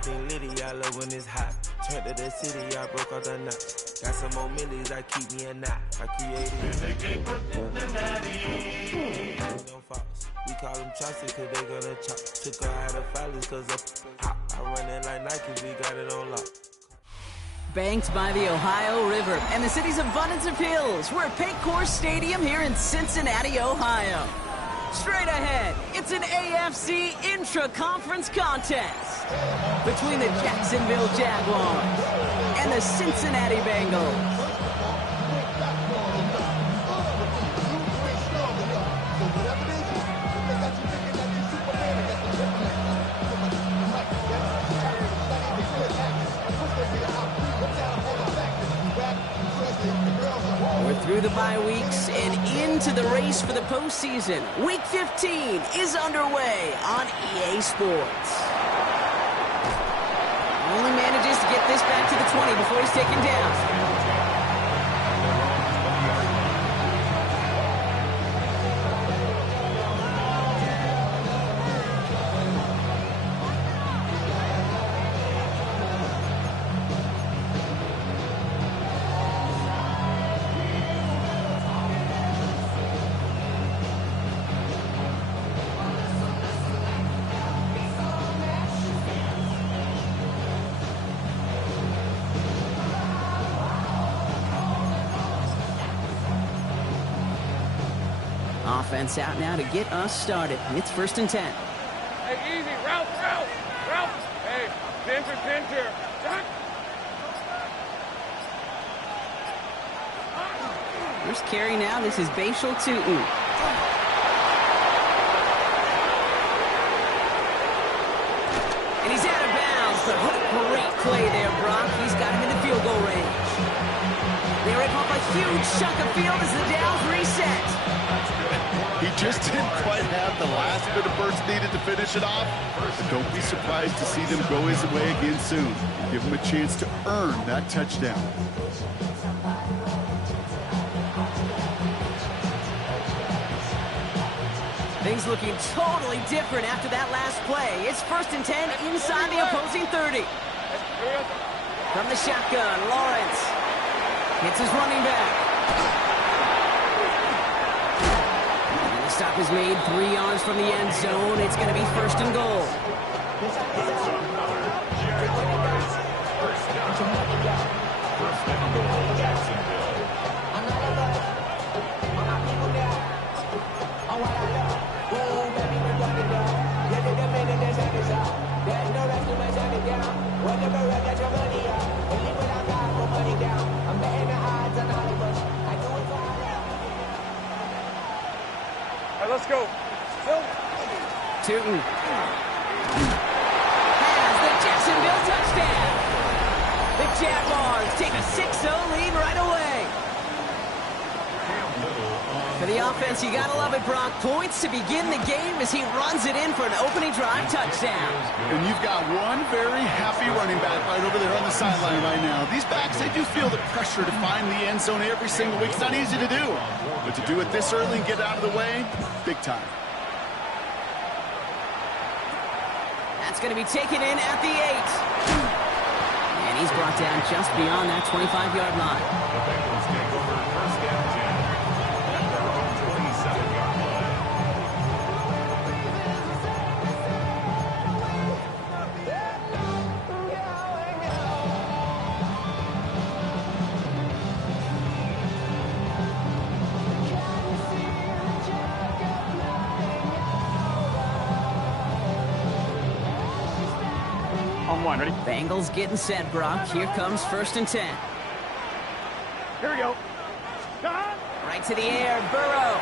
everything litty, I love when it's hot. Turned to the city, I broke all the knots. Got some more millies that keep me a knot. I created don't false. We call them chopsticks cause they gonna chop. Took her out of filers cause of pop. I run it like Nike, we got it on lock. Banked by the Ohio River and the city's abundance of hills. We're at Paycor Stadium here in Cincinnati, Ohio. Straight ahead, it's an AFC intra-conference contest between the Jacksonville Jaguars and the Cincinnati Bengals. Through the bye weeks and into the race for the postseason. Week 15 is underway on EA Sports. Only manages to get this back to the 20 before he's taken down. Offense out now to get us started. It's 1st and 10. Hey, easy. Route. Hey, center. First carry now. This is Bashal Tootin. And he's out of bounds. But what a great play there, Brock. He's got him in the field goal range. They rip off a huge chunk of field as the Downs reset. He just didn't quite have the last bit of burst needed to finish it off. But don't be surprised to see them go his way again soon. Give him a chance to earn that touchdown. Things looking totally different after that last play. It's 1st and 10 inside the opposing 30. From the shotgun, Lawrence hits his running back. Stop is made 3 yards from the end zone. It's going to be 1st and goal. Let's go. Tootin has the Jacksonville touchdown. The Jaguars take a 6-0 lead right away. For the offense, you gotta love it, Brock. Points to begin the game as he runs it in for an opening drive touchdown. And you've got one very happy running back right over there on the sideline right now. These backs, they do feel the pressure to find the end zone every single week. It's not easy to do. But to do it this early and get out of the way, big time. That's going to be taken in at the 8. And he's brought down just beyond that 25-yard line. The Bengals take over 1st and 10 at their own 27-yard line. On 1, ready? Bengals getting set, Brock. Here comes 1st and 10. Here we go. Right to the air, Burrow.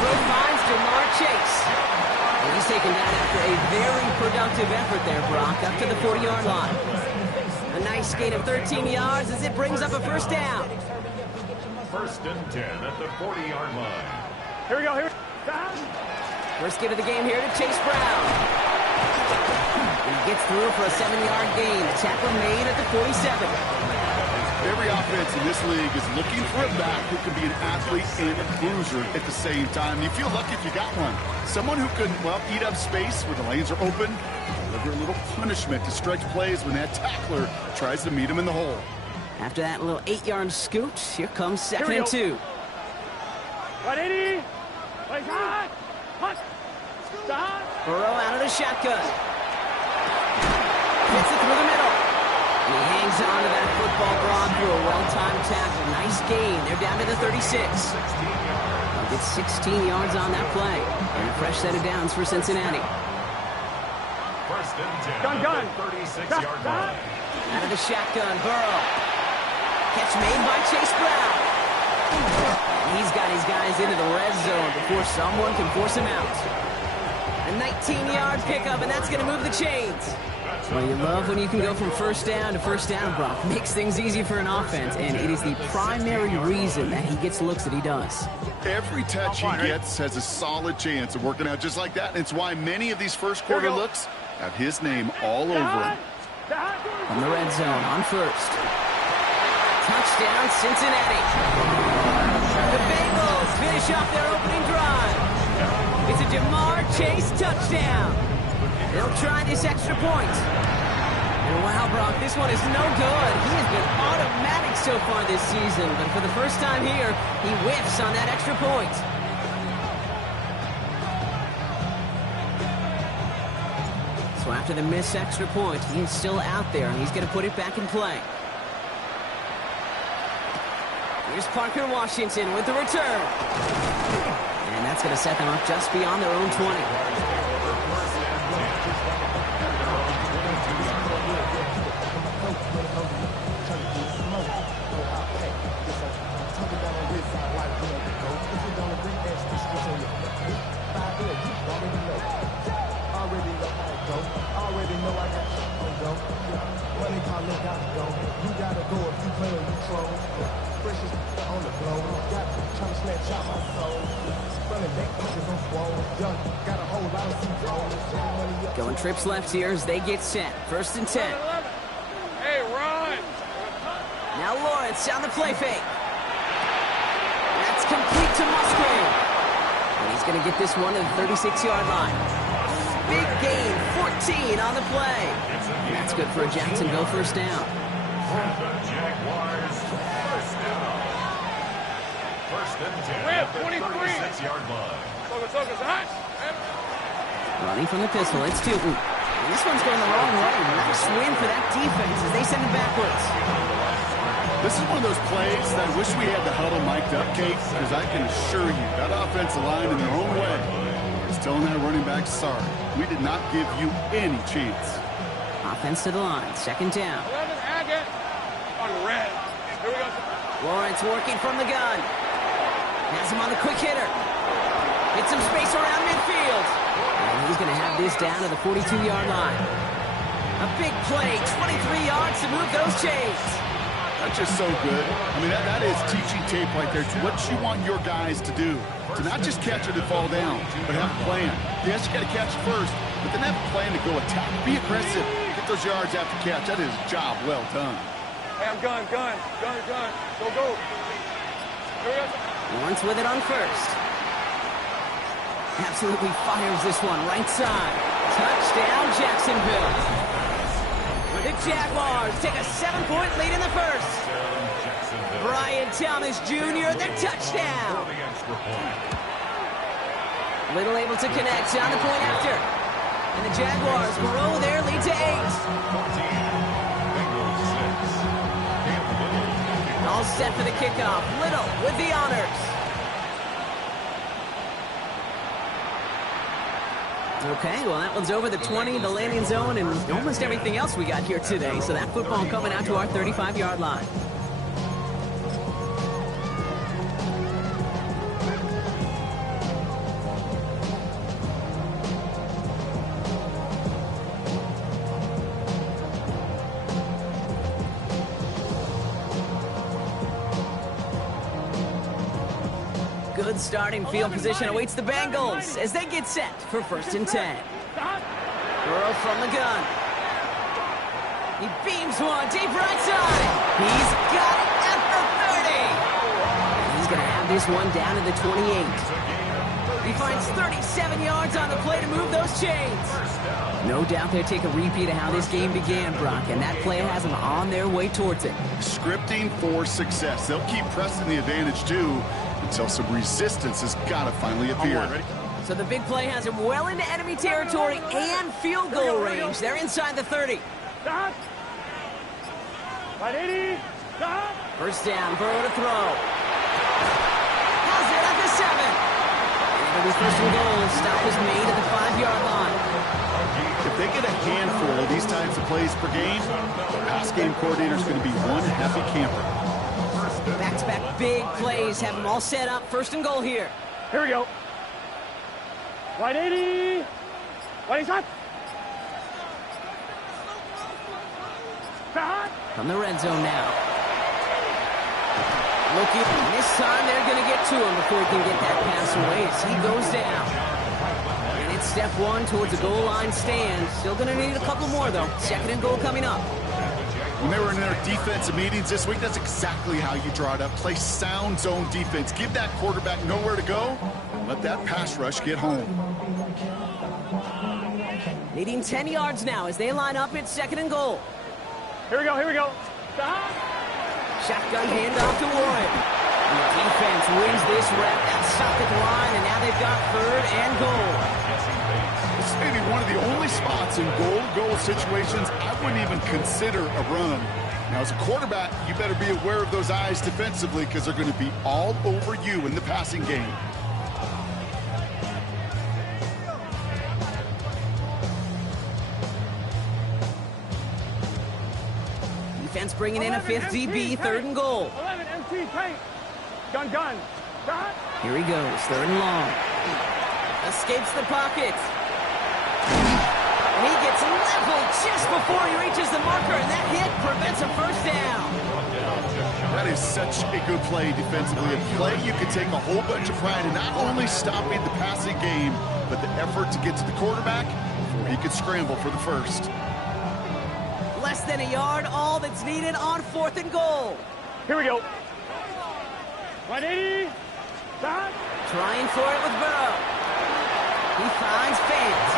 Throw finds Jamar Chase. And he's taken down after a very productive effort there, Brock, up to the 40-yard line. A nice gain of 13 yards as it brings up a 1st down. 1st and 10 at the 40-yard line. Here we go. First give of the game here to Chase Brown. He gets through for a 7-yard gain. The tackle made at the 47. Every offense in this league is looking for a back who can be an athlete and a bruiser at the same time. You feel lucky if you got one. Someone who can, well, eat up space where the lanes are open, Deliver a little punishment to stretch plays when that tackler tries to meet him in the hole. After that little 8-yard scoot, here comes second Here we and 2. 180. Like that. Hut. Stop. Burrow out of the shotgun. Hits it through the middle. He hangs on to that football, Brock, through a well-timed tackle. Nice gain. They're down to the 36. They'll get 16 yards on that play. And a fresh set of downs for Cincinnati. First and 10. Gun. 36-yard line. Out of the shotgun, Burrow. Catch made by Chase Brown. He's got his guys into the red zone before someone can force him out. A 19-yard pickup, and that's going to move the chains. Well, you love when you can go from first down to first down, Brock. Makes things easy for an offense, and it is the primary reason that he gets looks that he does. Every touch he gets has a solid chance of working out just like that, and it's why many of these first quarter looks have his name all over them. From the red zone on first. Touchdown, Cincinnati. The Bengals finish off their opening drive. It's a Jamar Chase touchdown. They'll try this extra point. And wow, Brock, this one is no good. He has been automatic so far this season, but for the first time here, he whiffs on that extra point. So after the missed extra point, he is still out there, and he's going to put it back in play. Here's Parker Washington with the return. And that's going to set them up just beyond their own 20. Going trips left here as they get set. First and 10. Hey, Ron. Now Lawrence on the play fake. That's complete to Musgrave. And he's going to get this one to the 36-yard line. Big gain, 14 on the play. And that's good for a Jacksonville first down. The Jaguars first down. First and 10. We have 23. 36-yard line. Running from the pistol, it's Tootin. And this one's going the wrong way. Nice win for that defense as they send it backwards. This is one of those plays that I wish we had the huddle mic'd up, Kate, because I can assure you that offensive line in their own way is telling that running back, sorry, we did not give you any chance. Offense to the line, second down. 11 Agate on red. Here we go. Lawrence working from the gun. Has him on the quick hitter. Hits some space around midfield. And he's going to have this down to the 42-yard line. A big play, 23 yards to move those chains. That's just so good. I mean, that is teaching tape right there. It's what you want your guys to do. To not just catch it and fall down, but have a plan. Yes, you got to catch it first, but then have a plan to go attack. Be aggressive. Get those yards after catch. That is a job well done. Hey, I'm gun. Go. Here we go. Lawrence with it on first. Absolutely fires this one right side. Touchdown, Jacksonville. The Jaguars take a 7-point lead in the first. Brian Thomas Jr., the touchdown. Little able to connect on the point after. And the Jaguars grow their lead to 8. All set for the kickoff. Little with the honors. Okay, well, that one's over the 20, the landing zone, and almost everything else we got here today. So that football coming out to our 35-yard line. Good starting field position awaits the Bengals as they get set for first and 10. Burrow from the gun. He beams one deep right side. He's got it at the 30. And he's going to have this one down to the 28. He finds 37 yards on the play to move those chains. No doubt they'll take a repeat of how this game began, Brock, and that play has them on their way towards it. Scripting for success. They'll keep pressing the advantage, too, until some resistance has got to finally appear. So the big play has him well into enemy territory and field goal range. They're inside the 30. Stop. Right 80. Stop. First down, Burrow to throw. Has it at the 7. And it'll be first and goal. Stop is made at the 5-yard line. If they get a handful of these types of plays per game, the pass game coordinator is going to be one happy camper. Back-to-back big plays have them all set up. First and goal here. Here we go. Right 80. Right shot. Stop. From the red zone now. Looking, this time they're going to get to him before he can get that pass away as he goes down. And it's step one towards a goal line stand. Still going to need a couple more, though. Second and goal coming up. When they were in their defensive meetings this week, that's exactly how you draw it up. Play sound zone defense. Give that quarterback nowhere to go, and let that pass rush get home. Needing 10 yards now as they line up at second and goal. Here we go. Here we go. Stop. Shotgun handoff to Warren. And the defense wins this rep at stop at the line, and now they've got third and goal. This may be one of the only spots in goal situations I wouldn't even consider a run. Now, as a quarterback, you better be aware of those eyes defensively because they're going to be all over you in the passing game. Defense bringing in a fifth DB, third and goal. 11 MT tank. Gun. Stop. Here he goes, third and long. Escapes the pocket. And he gets leveled just before he reaches the marker, and that hit prevents a first down. That is such a good play defensively. A play you can take a whole bunch of pride in not only stopping the passing game, but the effort to get to the quarterback before he could scramble for the first. Less than a yard, all that's needed on fourth and goal. Here we go. 180. Stop. Trying for it with Burrow. He finds Fant.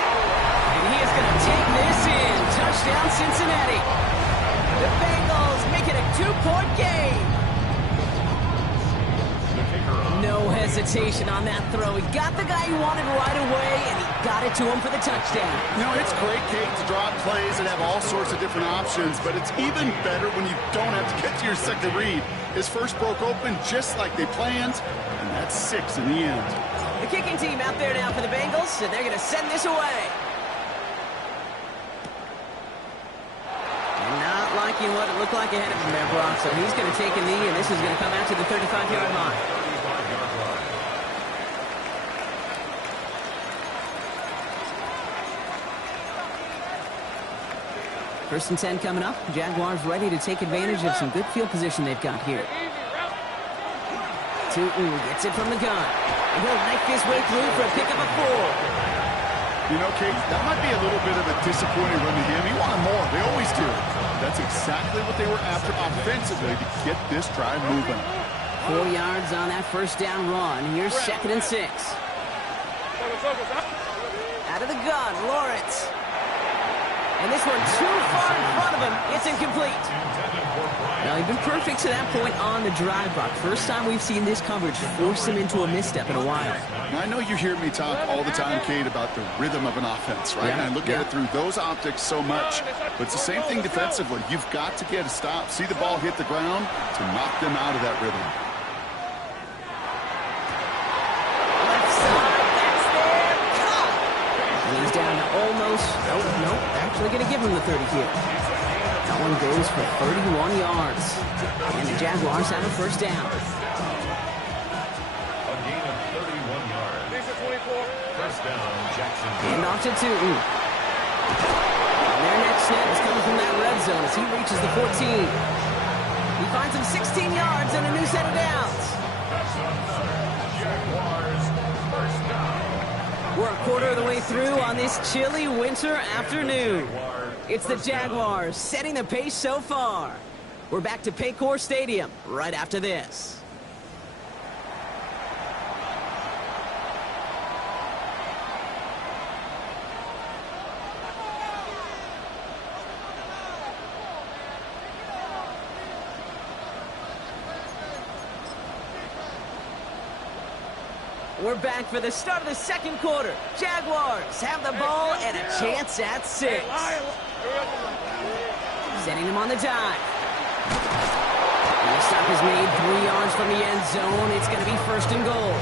And he is going to take this in. Touchdown, Cincinnati. The Bengals make it a 2-point game. No hesitation on that throw. He got the guy he wanted right away, and he got it to him for the touchdown. You know, it's great, Kate, to draw up plays and have all sorts of different options, but it's even better when you don't have to get to your second read. His first broke open just like they planned, and that's 6 in the end. The kicking team out there now for the Bengals, and they're going to send this away. And not liking what it looked like ahead of him there, Brock, so he's going to take a knee, and this is going to come out to the 35-yard line. First and 10 coming up. Jaguars ready to take advantage of some good field position they've got here. Tootin gets it from the gun. And he'll knife his way through for a pickup of 4. You know, Kate, that might be a little bit of a disappointing run to him. He wanted more. They always do. That's exactly what they were after offensively to get this drive moving. 4 yards on that first down run. Here's second and 6. Out of the gun, Lawrence. And this one too far in front of him. It's incomplete. Now, he's been perfect to that point on the drive, Brock. First time we've seen this coverage force him into a misstep in a while. Now, I know you hear me talk all the time, Kate, about the rhythm of an offense, right? Yeah, and I look at it through those optics so much. But it's the same thing defensively. You've got to get a stop, see the ball hit the ground to knock them out of that rhythm. Left side, that's there. Caught. He's down to almost, nope, actually going to give him the 30 here. That one goes for 31 yards. And the Jaguars have a first down. A gain of 31 yards. First down, Jackson. And off to Tootin. And their next snap is coming from that red zone as he reaches the 14. He finds him 16 yards and a new set of downs. Jaguars, first down. We're a quarter of the way through on this chilly winter afternoon. It's the Jaguars setting the pace so far. We're back to Paycor Stadium right after this. We're back for the start of the second quarter. Jaguars have the ball and a chance at 6. Sending him on the dive. And the stop is made 3 yards from the end zone. It's going to be 1st and goal.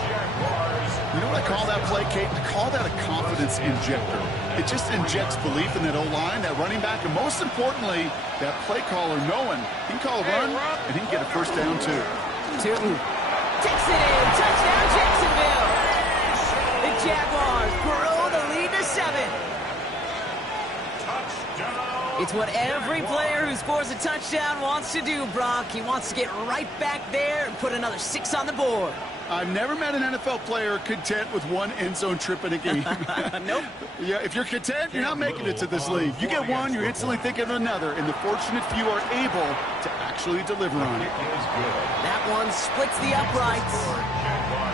You know what I call that play, Kate? I call that a confidence injector. It just injects belief in that O-line, that running back, and most importantly, that play caller knowing he can call a run and he can get a 1st down too. Tootin takes it in. Touchdown, Jacksonville. The Jaguars grow the lead to 7. It's what every player who scores a touchdown wants to do, Brock. He wants to get right back there and put another 6 on the board. I've never met an NFL player content with 1 end zone trip in a game. Nope. Yeah, if you're content, you're not making it to this league. You get one, you're instantly thinking of another, and the fortunate few are able to actually deliver on it. That one splits the uprights.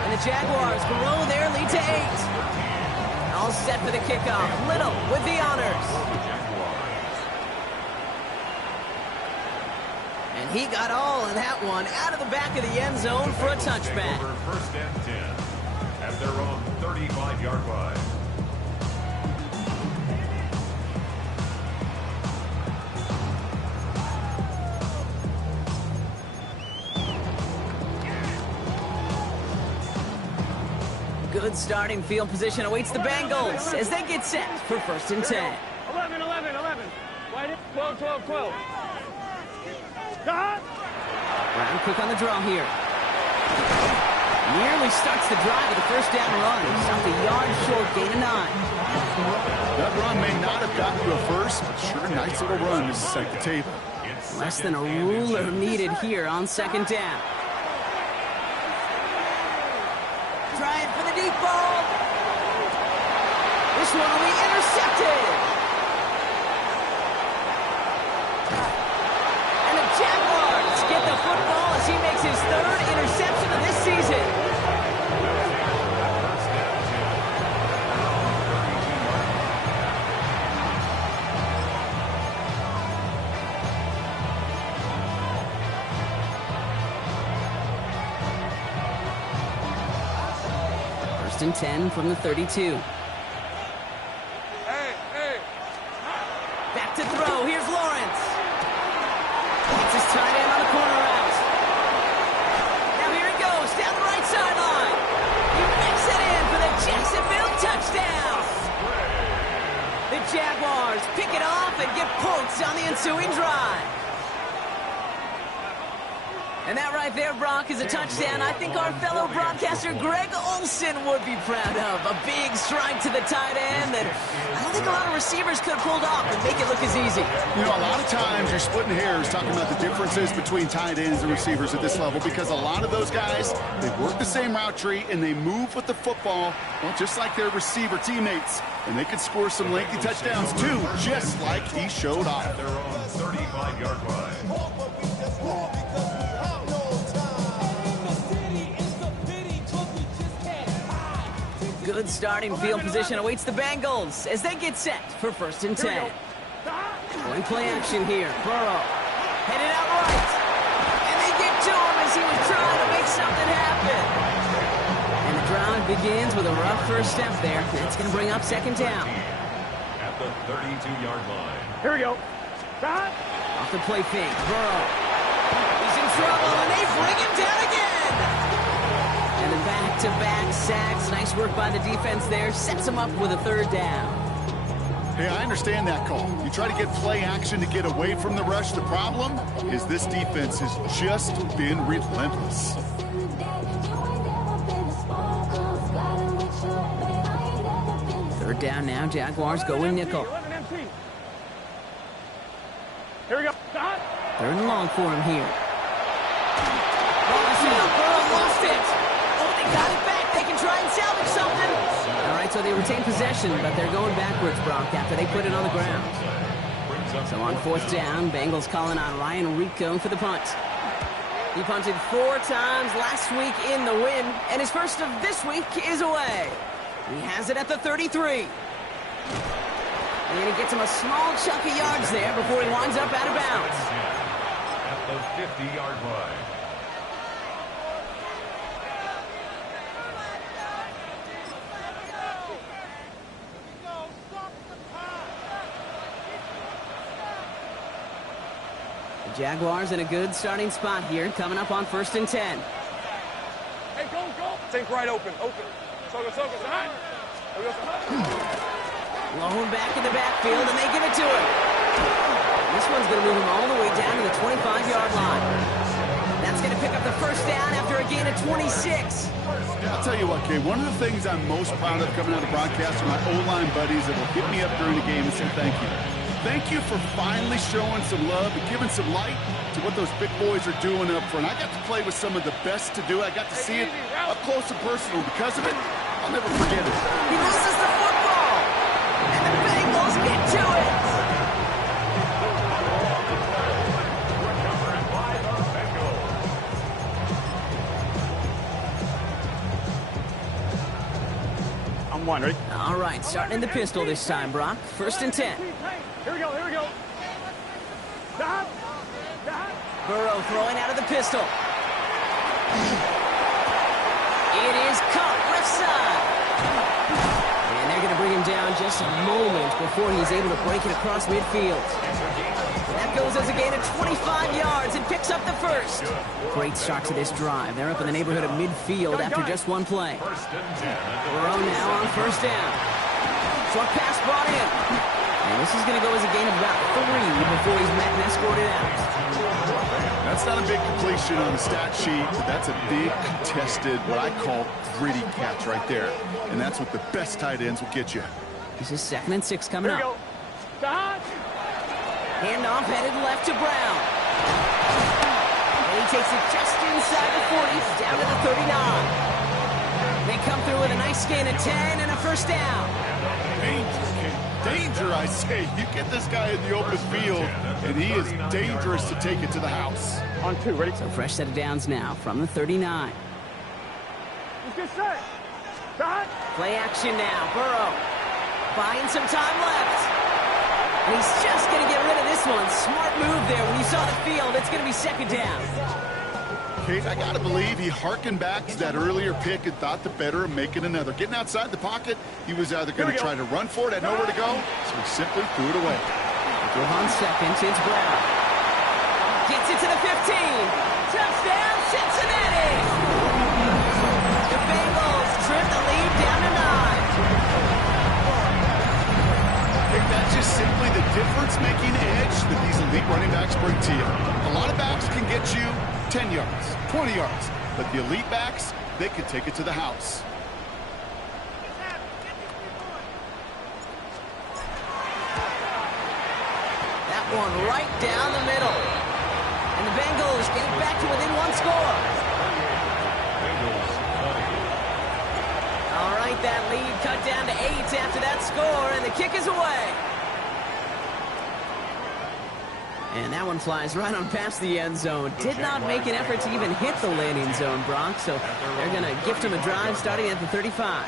And the Jaguars grow their lead to 8. All set for the kickoff. Little with the honors. And he got all of that one out of the back of the end zone for a touchback. 1st and 10 at their own 35-yard line. Good starting field position awaits the Bengals as they get set for 1st and 10. 11, 11, 11. 12, 12, 12. Brown quick on the draw here. Nearly starts the drive with a 1st down run. Stopped a yard short, gain of 9. That run may not have gotten you a 1st, but sure, nice little run to set the table. Less than a ruler needed here on 2nd down. Trying for the deep ball. This one will be intercepted. And the Jaguars get the football as he makes his 3rd interception of this season. And 10 from the 32. Back to throw. Here's Lawrence. Gets his tight end on the corner route. Now here he goes down the right sideline. He makes it in for the Jacksonville touchdown. The Jaguars pick it off and get points on the ensuing drive. And that right there, Brock, is a touchdown I think our fellow broadcaster Greg Olsen would be proud of. A big strike to the tight end that I don't think a lot of receivers could have pulled off and make it look as easy. You know, a lot of times you're splitting hairs talking about the differences between tight ends and receivers at this level because a lot of those guys, they work the same route tree and they move with the football, well, just like their receiver teammates. And they could score some lengthy touchdowns, too, just like he showed off. At their own 35-yard line. Good starting field position awaits the Bengals as they get set for 1st and 10. Going play action here. Burrow headed out right. And they get to him as he was trying to make something happen. And the drive begins with a rough 1st step there. That's going to bring up 2nd down. At the 32-yard line. Here we go. Off the play fake. Burrow. He's in trouble and they bring him down again. And the back-to-back sacks. Nice work by the defense there. Sets him up with a 3rd down. Hey, I understand that call. You try to get play action to get away from the rush. The problem is this defense has just been relentless. Third down now. Jaguars go in nickel. Here we go. 3rd and long for him here. Burrow lost it. Oh, they got it back. They can try and salvage something. All right, so they retain possession, but they're going backwards, Brock, after they put it on the ground. So on 4th down, Bengals calling on Ryan Rico for the punt. He punted 4 times last week in the win, and his first of this week is away. He has it at the 33. And he gets him a small chunk of yards there before he winds up out of bounds. At the 50-yard line. The Jaguars in a good starting spot here, coming up on 1st and 10. Hey, go, go. Think right open, open. Soga, Sahai. Lone back in the backfield, and they give it to him. This one's going to move him all the way down to the 25-yard line. That's going to pick up the first down after a gain of 26. I'll tell you what, Kay, one of the things I'm most proud of coming out of broadcast are my O-line buddies that will hit me up during the game and say thank you. Thank you for finally showing some love and giving some light to what those big boys are doing up front. I got to play with some of the best to do. I got to see it up close and personal. Because of it, I'll never forget it. He loses the football, and the Bengals get to it. I'm one, ready? All right, starting in the pistol this time, Brock. 1st and 10. Here we go, here we go. Stop. Burrow throwing out of the pistol. It is caught left side. And they're going to bring him down just a moment before he's able to break it across midfield. That goes as a gain of 25 yards and picks up the first. Great start to this drive. They're up in the neighborhood of midfield after just one play. Burrow now on 1st down. Short pass brought in. And this is going to go as a gain of about 3 before he's met and escorted out. That's not a big completion on the stat sheet, but that's a big contested, what I call gritty catch right there. And that's what the best tight ends will get you. This is 2nd and 6 coming up. Stop. Handoff headed left to Brown. And he takes it just inside the 40, down to the 39. They come through with a nice gain of 10 and a first down. Danger, I say. You get this guy in the open field, and he is dangerous to take it to the house. On 2, ready? So fresh set of downs now from the 39. Let's get set. Stop. Play action now. Burrow buying some time left. And he's just going to get rid of this one. Smart move there. When you saw the field, it's going to be 2nd down. Kate, I got to believe he hearkened back to that earlier pick and thought the better of making another. Getting outside the pocket, he was either going to try to run for it, had nowhere to go, so he simply threw it away. Go on 2nd, it's Brown. Gets it to the 15. Touchdown, Cincinnati! The Bengals trim the lead down to 9. I think that's just simply the difference-making edge that these elite running backs bring to you. A lot of backs can get you 10 yards, 20 yards, but the elite backs, they can take it to the house. That one right down the middle. And the Bengals get it back to within 1 score. All right, that lead cut down to 8 after that score, and the kick is away. And that one flies right on past the end zone. Did not make an effort to even hit the landing zone, Brock, so they're going to gift him a drive starting at the 35.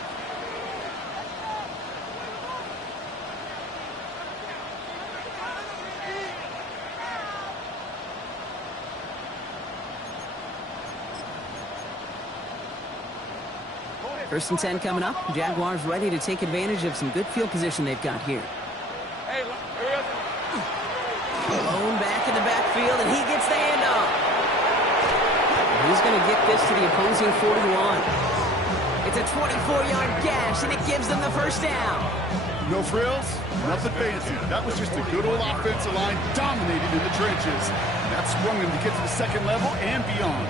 First and 10 coming up. Jaguars ready to take advantage of some good field position they've got here. Hey, look, here we go. Lone back in the backfield, and he gets the handoff. He's going to get this to the opposing 41. It's a 24-yard gash, and it gives them the first down. No frills, nothing fancy. That was just a good old offensive line dominated in the trenches. That swung him to get to the 2nd level and beyond.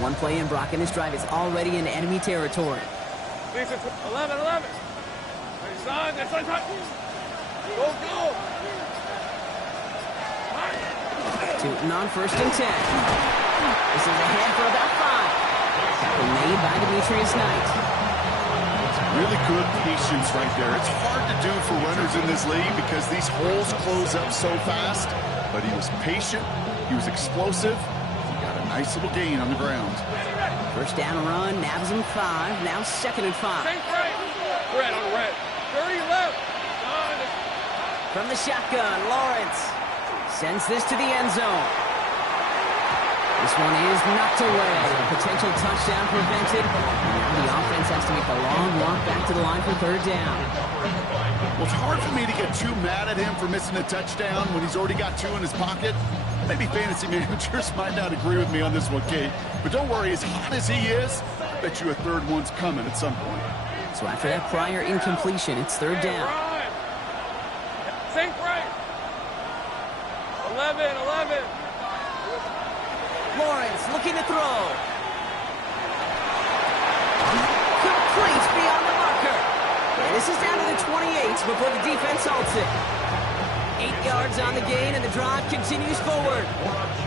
One play in, Brock, and this drive is already in enemy territory. 11. Hey, son, that's on top. Go, go. Tootin on 1st and 10. This is ahead for about 5. Tackle made by Demetrius Knight. Really good patience right there. It's hard to do for runners in this league because these holes close up so fast. But he was patient. He was explosive. He got a nice little gain on the ground. First down run, nabs him 5. Now 2nd and 5. Red on red. 30 left. From the shotgun, Lawrence sends this to the end zone. This one is knocked away. A potential touchdown prevented. Now the offense has to make the Long walk back to the line for third down. Well, it's hard for me to get too mad at him for missing a touchdown when he's already got two in his pocket. Maybe fantasy managers might not agree with me on this one, Kate. But don't worry, as hot as he is, I bet you a third one's coming at some point. So after that prior incompletion, it's third down. Sink right. 11. Lawrence looking to throw. Complete beyond the marker. And this is down to the 28 before the defense halts it. 8 yards on the gain, and the drive continues forward.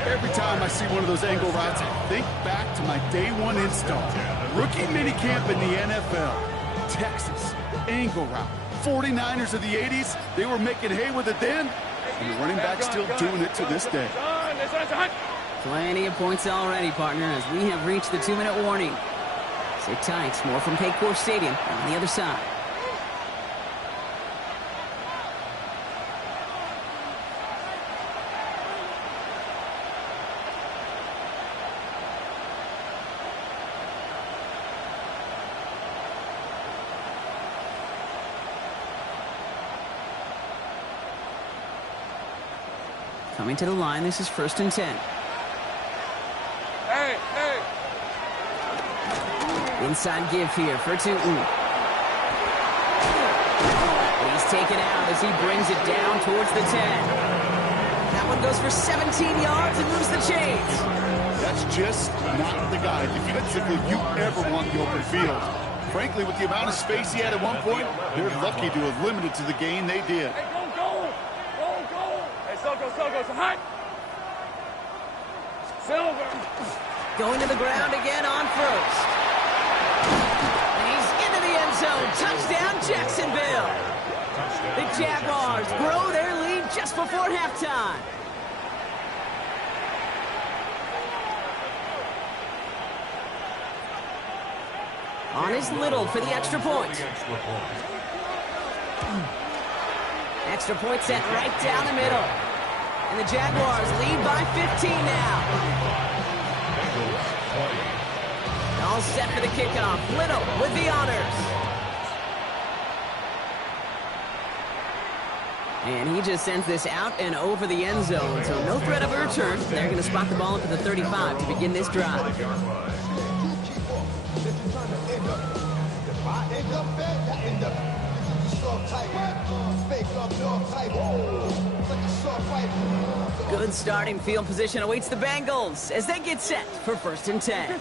Every time I see one of those angle routes, I think back to my day one install. Rookie minicamp in the NFL. Texas, angle route. 49ers of the 80s, they were making hay with it then, and the running back's still doing it to this day. Plenty of points already, partner, as we have reached the 2-minute warning. Sit tight, more from Paycor Stadium on the other side. Coming to the line, this is 1st and 10. Hey. Inside give here for Tootin. He's taken out as he brings it down towards the 10. That one goes for 17 yards and moves the chains. That's just not the guy defensively you ever want in the open field. Frankly, with the amount of space he had at one point, they're lucky to have limited to the gain they did. Hey, go. Hey, Silko, so hot. Silver. Going to the ground again on first. And he's into the end zone. Touchdown, Jacksonville. The Jaguars grow their lead just before halftime. On is Little for the extra point. Extra point set right down the middle. And the Jaguars lead by 15 now. All set for the kickoff. Little with the honors. And he just sends this out and over the end zone, so no threat of a return. They're going to spot the ball up at the 35 to begin this drive. Good starting field position awaits the Bengals as they get set for 1st and 10.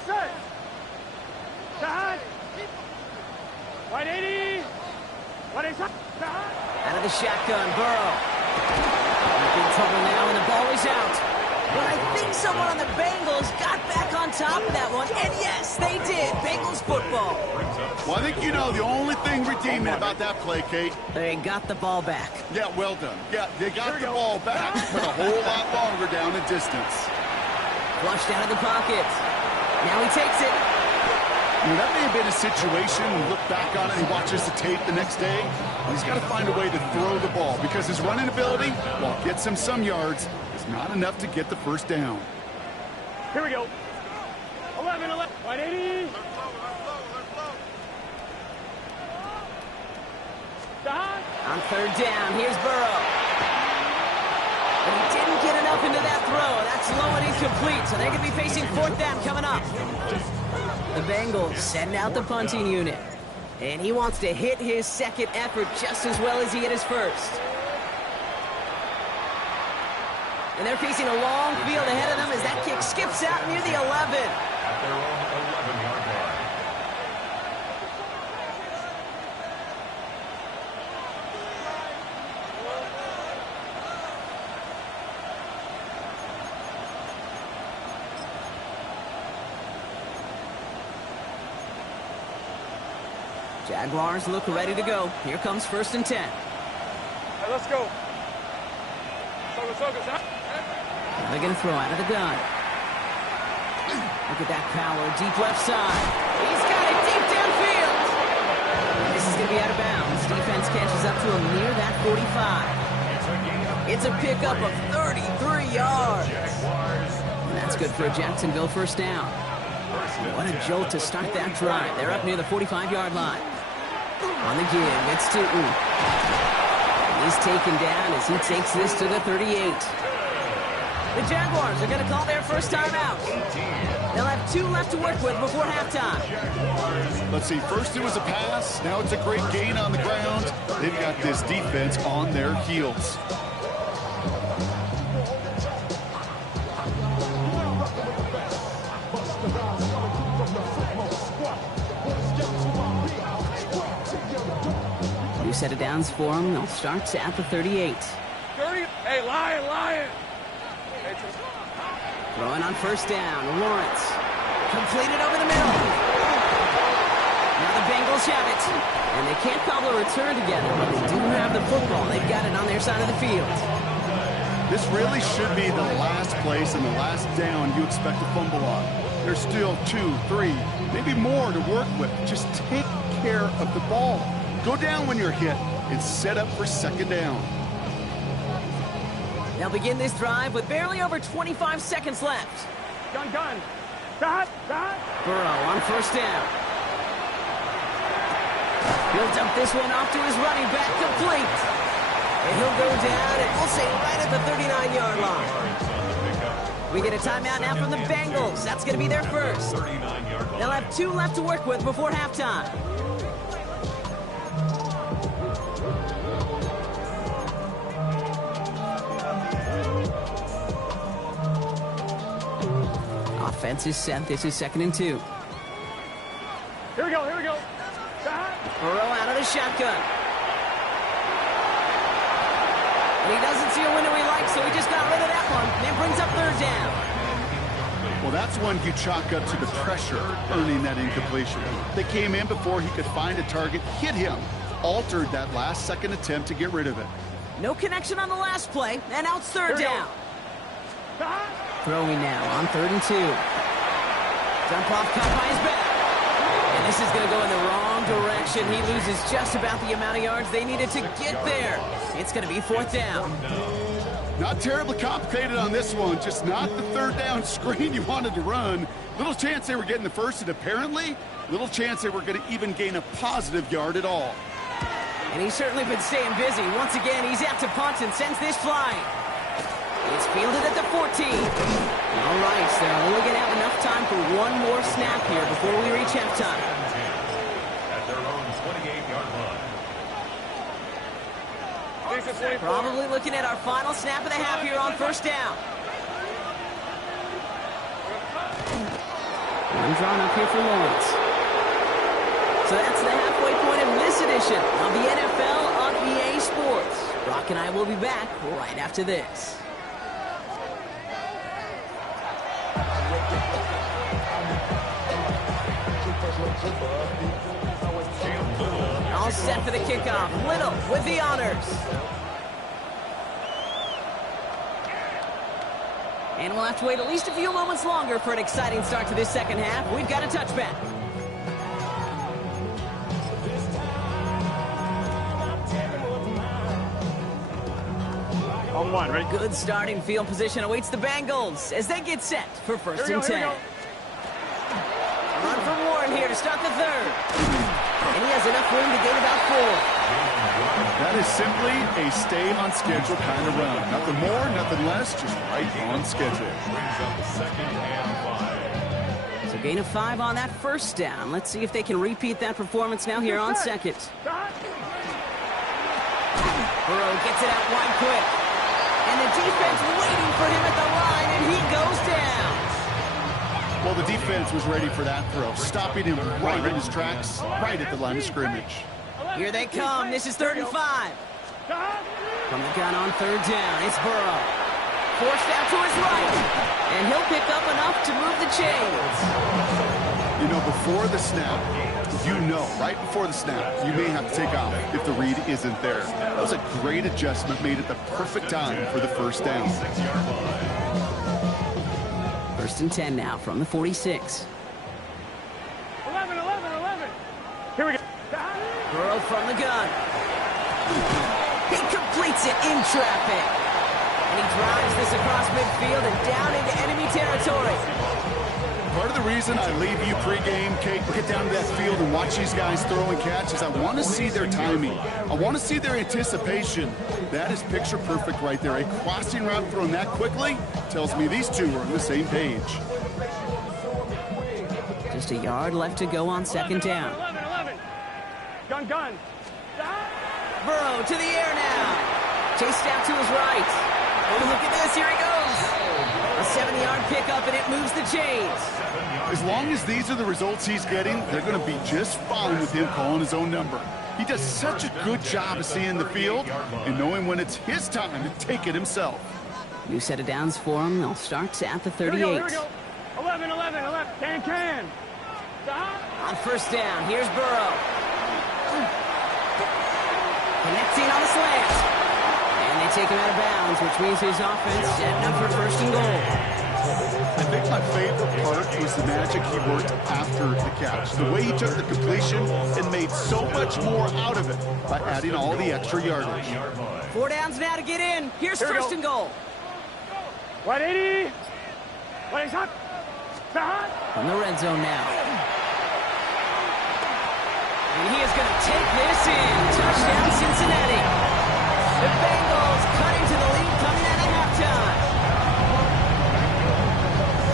Out of the shotgun, Burrow. Big trouble now, and the ball is out. But I think someone on the Bengals got back on top of that one, and yes, they did. Bengals football. Well, I think you know the only thing redeeming about that play, Kate. They got the ball back. Yeah, well done. Yeah, they got the ball back, but a whole lot longer down in distance. Flushed out of the pocket. Now he takes it. You know, that may have been a situation, you look back on it and he watches the tape the next day, and he's got to find a way to throw the ball because his running ability, while it gets him some yards, is not enough to get the first down. Here we go. 11. 180. On third down, here's Burrow. But he didn't get enough into that throw. That's low and incomplete, so they're going to be facing 4th down coming up. The Bengals send out the punting unit. And he wants to hit his second effort just as well as he hit his first. And they're facing a long field ahead of them as that kick skips out near the 11. At their own 11-yard line. Jaguars look ready to go. Here comes 1st and 10. Hey, let's go. They're going to throw out of the gun. Look at that power, deep left side. He's got it deep downfield. This is going to be out of bounds. Defense catches up to him near that 45. It's a pickup of 33 yards. And that's good for a Jacksonville 1st down. What a jolt to start that drive. They're up near the 45-yard line. On the give, it's Tootin. He's taken down as he takes this to the 38. The Jaguars are going to call their first timeout. They'll have 2 left to work with before halftime. Let's see, first it was a pass, now it's a great gain on the ground. They've got this defense on their heels. New set of downs for them. They'll start at the 38. 30. Hey, Lion. Throwing on first down, Lawrence. Completed over the middle. Now the Bengals have it. And they can't cobble a return together, but they do have the football. They've got it on their side of the field. This really should be the last place and the last down you expect to fumble on. There's still 2, 3, maybe more to work with. Just take care of the ball. Go down when you're hit and set up for second down. They'll begin this drive with barely over 25 seconds left. Gun. Dot. Burrow on first down. He'll dump this one off to his running back, complete. And he'll go down, and we'll say right at the 39-yard line. We get a timeout now from the Bengals. That's going to be their first. They'll have 2 left to work with before halftime. Offense is set. This is 2nd and 2. Here we go. Burrow out of the shotgun. And he doesn't see a window he likes, so he just got rid of that one. And it brings up 3rd down. Well, that's one you chalk up to the pressure earning that incompletion. They came in before he could find a target, hit him, altered that last-second attempt to get rid of it. No connection on the last play, and now it's 3rd down. Throwing now on 3rd and 2. Jump off caught by his back. And this is going to go in the wrong direction. He loses just about the amount of yards they needed to get there. It's going to be 4th down. Not terribly complicated on this one, just not the 3rd down screen you wanted to run. Little chance they were getting the first, and apparently, little chance they were going to even gain a positive yard at all. And he's certainly been staying busy. Once again, he's out to punt and sends this flying. It's fielded at the 14. All right, so they're only going to have enough time for one more snap here before we reach halftime. At their own 28-yard line. Probably looking at our final snap of the half here on first down. One drawn up here for Lawrence. So that's the halfway point of this edition of the NFL on EA Sports. Brock and I will be back right after this. All set for the kickoff. Little with the honors. And we'll have to wait at least a few moments longer for an exciting start to this second half. We've got a touchback. On 1, ready? Good starting field position awaits the Bengals as they get set for 1st and 10. Run from Warren here to start the 3rd. And he has enough room to gain about 4. That is simply a stay on schedule kind of run. Nothing more, nothing less, just right on schedule. Brings up 2nd and 5. So gain of 5 on that first down. Let's see if they can repeat that performance now here on 2nd. Burrow gets it out wide quick. And the defense waiting for him at the line, and he goes down. Well, the defense was ready for that throw, stopping him right in his tracks, right at the line of scrimmage. Here they come. This is 3rd and 5. From the gun on 3rd down, it's Burrow. Forced out to his right. And he'll pick up enough to move the chains. You know, before the snap, right before the snap, you may have to take off if the read isn't there. That was a great adjustment made at the perfect time for the first down. 1st and 10 now from the 46. 11. Here we go. Burrow from the gun. He completes it in traffic. And he drives this across midfield and down into enemy territory. Part of the reason I leave you pregame, Kate, get down to that field and watch these guys throw and catch is I want to see their timing. I want to see their anticipation. That is picture perfect right there. A crossing route thrown that quickly tells me these two are on the same page. Just a yard left to go on second down. 11. Gun. Burrow to the air now. Chased out to his right. Oh, look at this. Here he goes. A 7-yard pickup, and it moves the chains. As long as these are the results he's getting, they're going to be just fine with him calling his own number. He does such a good job of seeing the field and knowing when it's his time to take it himself. New set of downs for him. They'll start at the 38. Here we go. 11. Can. On first down, here's Burrow. Connecting on the slant. And they take him out of bounds, which means his offense setting up for first and goal. I think my favorite part was the magic he worked after the catch. The way he took the completion and made so much more out of it by adding all the extra yardage. 4 downs now to get in. Here's first and goal. 180. What is hot? From the red zone now. And he is going to take this in. Touchdown, Cincinnati. The Bengals cutting to the lead coming out of halftime.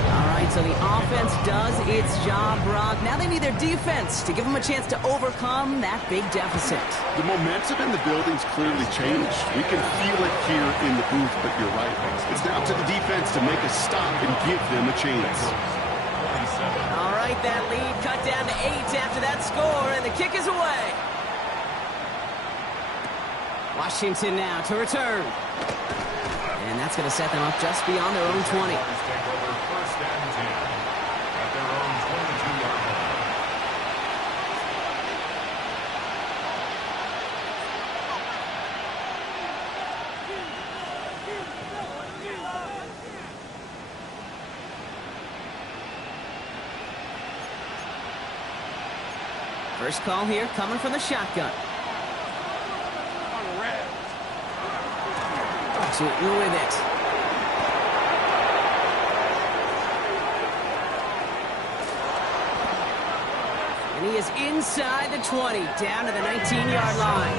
All right, so the offense does its job, Brock. Now they need their defense to give them a chance to overcome that big deficit. The momentum in the building's clearly changed. We can feel it here in the booth, but you're right. It's now to the defense to make a stop and give them a chance. All right, that lead cut down to 8 after that score, and the kick is away. Washington now to return. And that's going to set them up just beyond their own 20. First and 10 at their own 22-yard line. First call here coming from the shotgun. Absolutely with it. And he is inside the 20, down to the 19-yard line.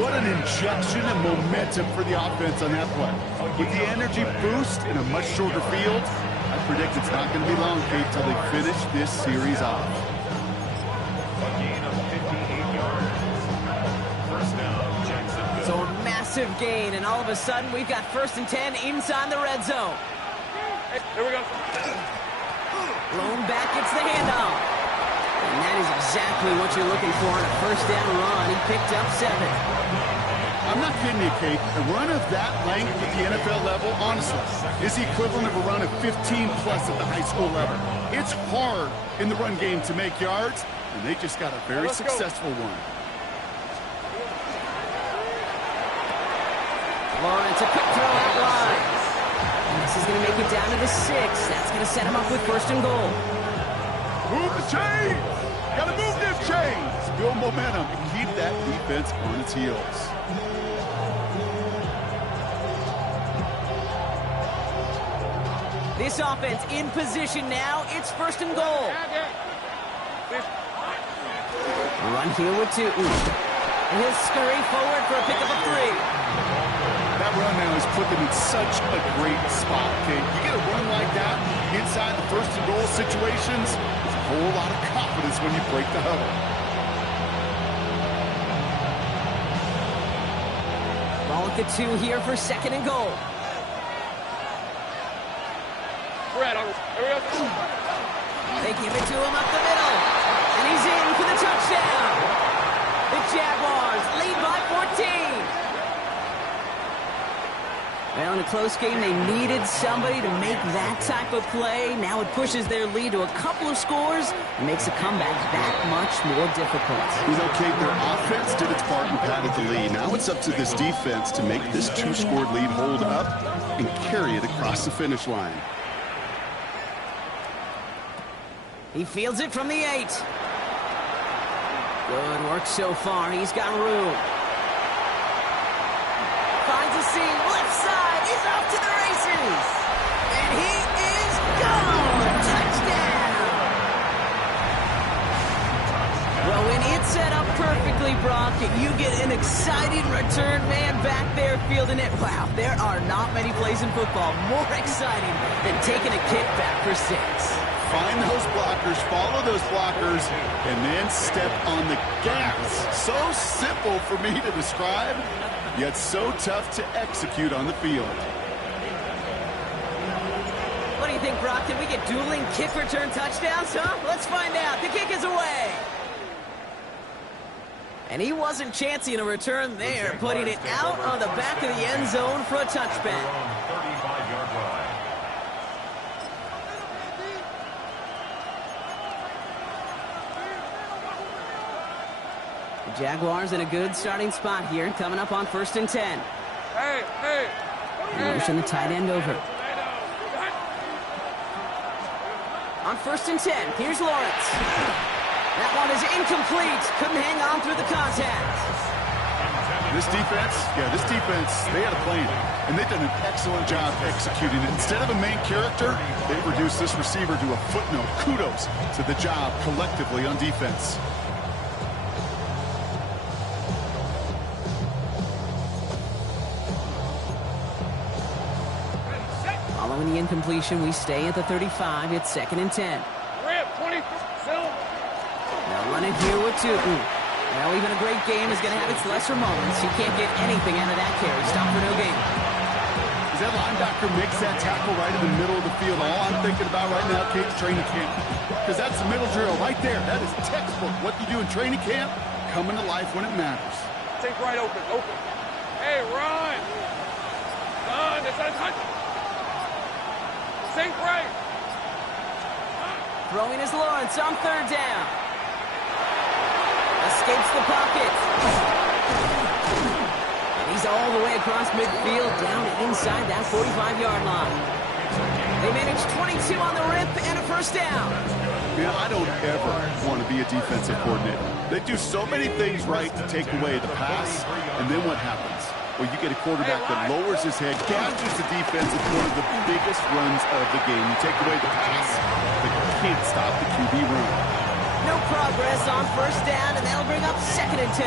What an injection of momentum for the offense on that play. With the energy boost in a much shorter field, I predict it's not going to be long, Kate, till they finish this series off. A gain of 58 yards. First down, Jacksonville. So a massive gain, and all of a sudden we've got first and 10 inside the red zone. Hey, here we go. Blown back, gets the handoff. And that is exactly what you're looking for in a first down run. He picked up 7. I'm not kidding you, Kate. A run of that length at the NFL level, honestly, is the equivalent of a run of 15-plus at the high school level. It's hard in the run game to make yards, and they just got a very successful one. Lawrence, a quick throw out wide. And this is going to make it down to the 6. That's going to set him up with first and goal. Move the chains! Gotta move them chains! Build momentum and keep that defense on its heels. This offense in position now. It's first and goal. Run here with 2. And he'll scurry forward for a pickup of 3. That run now has put them in such a great spot, Kate. You get a run like that inside the first and goal situations, there's a whole lot of confidence when you break the huddle. Ball at the 2 here for second and goal. Brad, here we go. They give it to him up the middle. And he's in for the touchdown. The Jaguars lead by 14. Well, in a close game, they needed somebody to make that type of play. Now it pushes their lead to a couple of scores and makes a comeback that much more difficult. You know, Kate, their offense did its part and padded the lead. Now it's up to this defense to make this 2-score lead hold up and carry it across the finish line. He fields it from the 8. Good work so far. He's got room. Finds a seam, left side. He's off to the races. And he is gone. perfectly, Brock. You get an exciting return man back there fielding it. Wow, there are not many plays in football more exciting than taking a kick back for 6. Find those blockers, follow those blockers, and then step on the gas. So simple for me to describe, yet so tough to execute on the field. What do you think, Brock? Can we get dueling kick return touchdowns, huh? Let's find out. The kick is away. And he wasn't chancing a return there, putting it out on the back of the end zone for a touchback. 35-yard line. The Jaguars in a good starting spot here, coming up on 1st and 10. Hey. Motion the tight end over. On 1st and 10, here's Lawrence. That one is incomplete. Couldn't hang on through the contact. This defense, they had a plan, and they've done an excellent job executing it. Instead of a main character, they've reduced this receiver to a footnote. Kudos to the job collectively on defense. Following the incompletion, we stay at the 35. It's 2nd and 10. Now running here with Tootin. Well, even a great game is going to have its lesser moments. You can't get anything out of that carry. Stop for no gain. As that linebacker makes that tackle right in the middle of the field, all I'm thinking about right now, Kate's training camp. Because that's the middle drill right there. That is textbook. What you do in training camp, coming to life when it matters. Take right open. Hey, run. Run. It's a touch. Sink right. Throwing is Lawrence on 3rd down. Escapes the pocket. And he's all the way across midfield, down inside that 45-yard line. They managed 22 on the rip and a 1st down. Man, I don't ever want to be a defensive coordinator. They do so many things right to take away the pass, and then what happens? Well, you get a quarterback that lowers his head, captures the defense at one of the biggest runs of the game. You take away the pass, but you can't stop the QB run. No progress on 1st down, and that'll bring up 2nd and 10.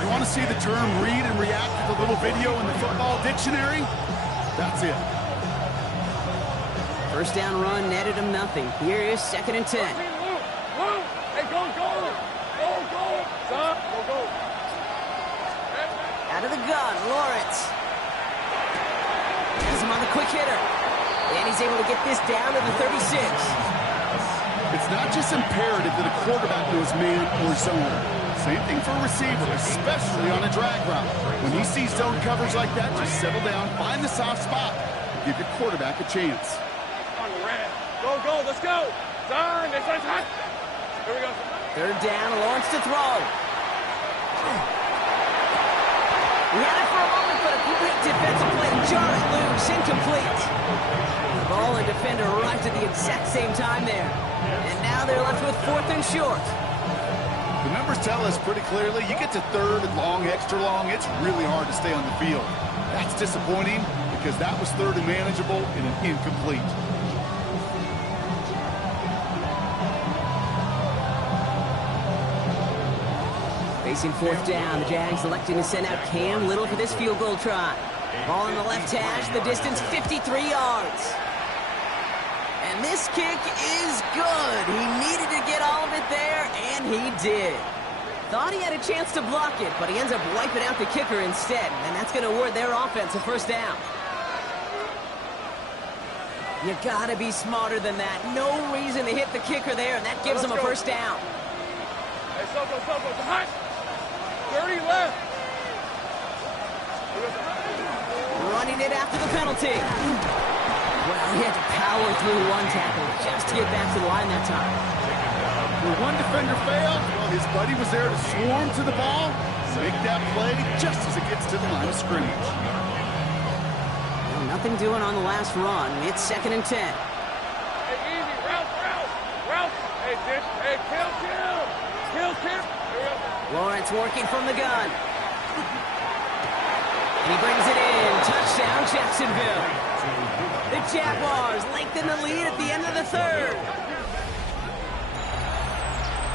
You want to see the term read and react to the little video in the football dictionary? That's it. 1st down run netted him nothing. Here is 2nd and 10. Hey, go. Stop. Go. Out of the gun, Lawrence. Has him on the quick hitter. And he's able to get this down to the 36. It's not just imperative that a quarterback knows man or zone. Same thing for a receiver, especially on a drag route. When he sees zone coverage like that, just settle down, find the soft spot, and give your quarterback a chance. Go, let's go. Done. It's hot. Here we go. 3rd down, Lawrence to throw. We had it for a moment, but a great defensive play to jar it loose, incomplete. The ball and defender arrived at the exact same time there. And now they're left with 4th and short. The numbers tell us pretty clearly, you get to 3rd and long, extra long, it's really hard to stay on the field. That's disappointing because that was 3rd and manageable and an incomplete. Facing 4th down, the Jags electing to send out Cam Little for this field goal try. Ball in the left hash, the distance 53 yards. And this kick is good. He needed to get all of it there, and he did. Thought he had a chance to block it, but he ends up wiping out the kicker instead, and that's going to award their offense a 1st down. You gotta be smarter than that. No reason to hit the kicker there, and that gives him a 1st down. Hey, so hot. 30 left. Running it after the penalty. Well, he had to power through one tackle just to get back to the line that time. When one defender failed, well, his buddy was there to swarm to the ball, make that play just as it gets to the line of scrimmage. Well, nothing doing on the last run. It's 2nd and 10. Hey, easy. Route. Hey, kill. Here we go. Lawrence working from the gun. And he brings it in. Touchdown, Jacksonville. The Jaguars lengthen the lead at the end of the 3rd.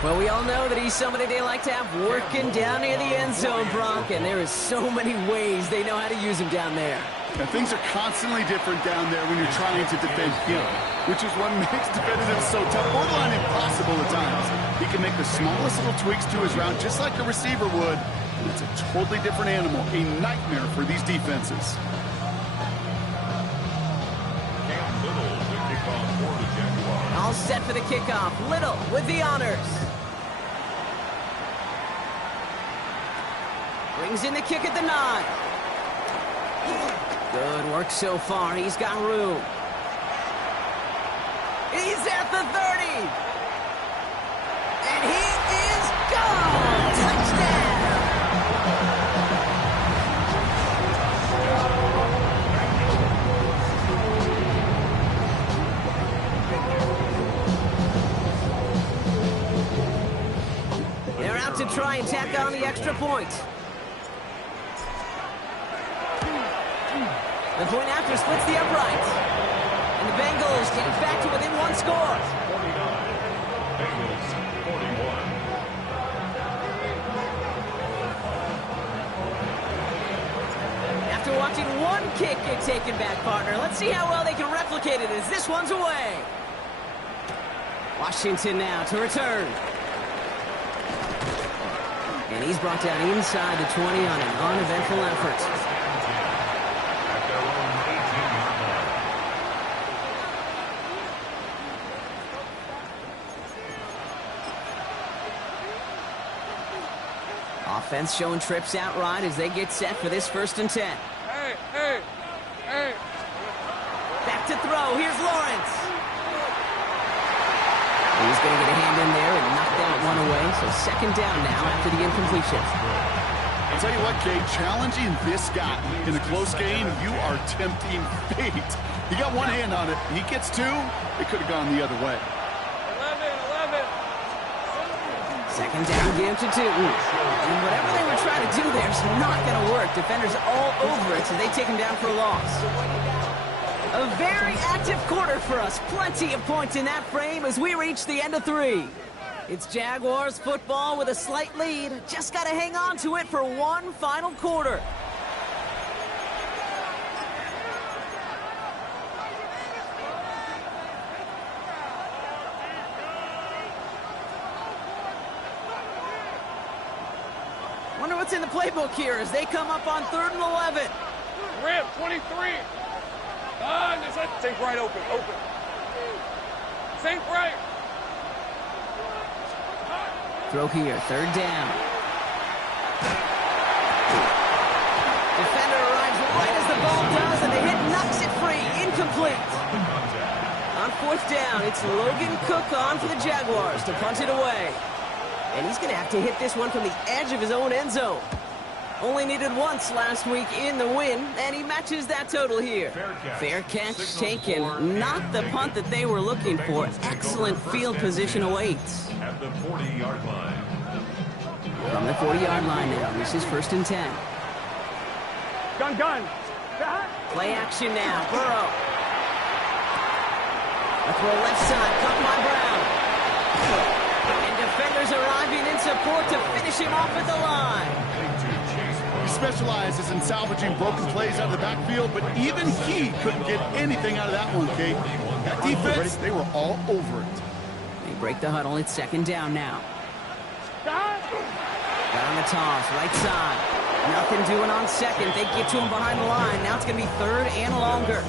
Well, we all know that he's somebody they like to have working down near the end zone, Bronk, and there is so many ways they know how to use him down there. And things are constantly different down there when you're trying to defend him, which is what makes defending him so tough, borderline impossible at times. He can make the smallest little tweaks to his route just like a receiver would. It's a totally different animal, a nightmare for these defenses. All set for the kickoff. Little with the honors. Brings in the kick at the 9. Good work so far. He's got room. He's at the 30. And he is gone. Touchdown. They're out to try and tack on the extra point. The point after splits the uprights. And the Bengals get it back to within one score. 49. Bengals 41. After watching one kick get taken back, partner, let's see how well they can replicate it as this one's away. Washington now to return. And he's brought down inside the 20 on an uneventful effort. Offense showing trips out right as they get set for this 1st and 10. Hey. Back to throw. Here's Lawrence. He's going to get a hand in there and knock that one away. So 2nd down now after the incompletion. I'll tell you what, Kate, challenging this guy in a close game, you are tempting fate. He got one hand on it. He gets 2. It could have gone the other way. 11. 2nd down, give to Tootin. And whatever they were trying to do there is not going to work. Defenders all over it, so they take him down for a loss. A very active quarter for us. Plenty of points in that frame as we reach the end of 3. It's Jaguars football with a slight lead. Just got to hang on to it for one final quarter. Wonder what's in the playbook here as they come up on 3rd and 11. Rip, 23. Sink right open. Sink right. Throw here, 3rd down. Defender arrives right as the ball does, and the hit knocks it free. Incomplete. On 4th down, it's Logan Cook on for the Jaguars to punt it away. And he's going to have to hit this one from the edge of his own end zone. Only needed once last week in the win, and he matches that total here. Fair catch taken. Not the punt that they were looking for. Excellent field position awaits. At the 40-yard line. From the 40-yard line now, this is 1st and 10. Gun. Play action now. Burrow. A throw left side, caught by Brown. And defenders arriving in support to finish him off at the line. He specializes in salvaging broken plays out of the backfield, but even he couldn't get anything out of that one, Kate. That defense, they were all over it. They break the huddle. It's 2nd down now. Down the toss, right side. Nothing doing on 2nd. They get to him behind the line. Now it's going to be 3rd and longer.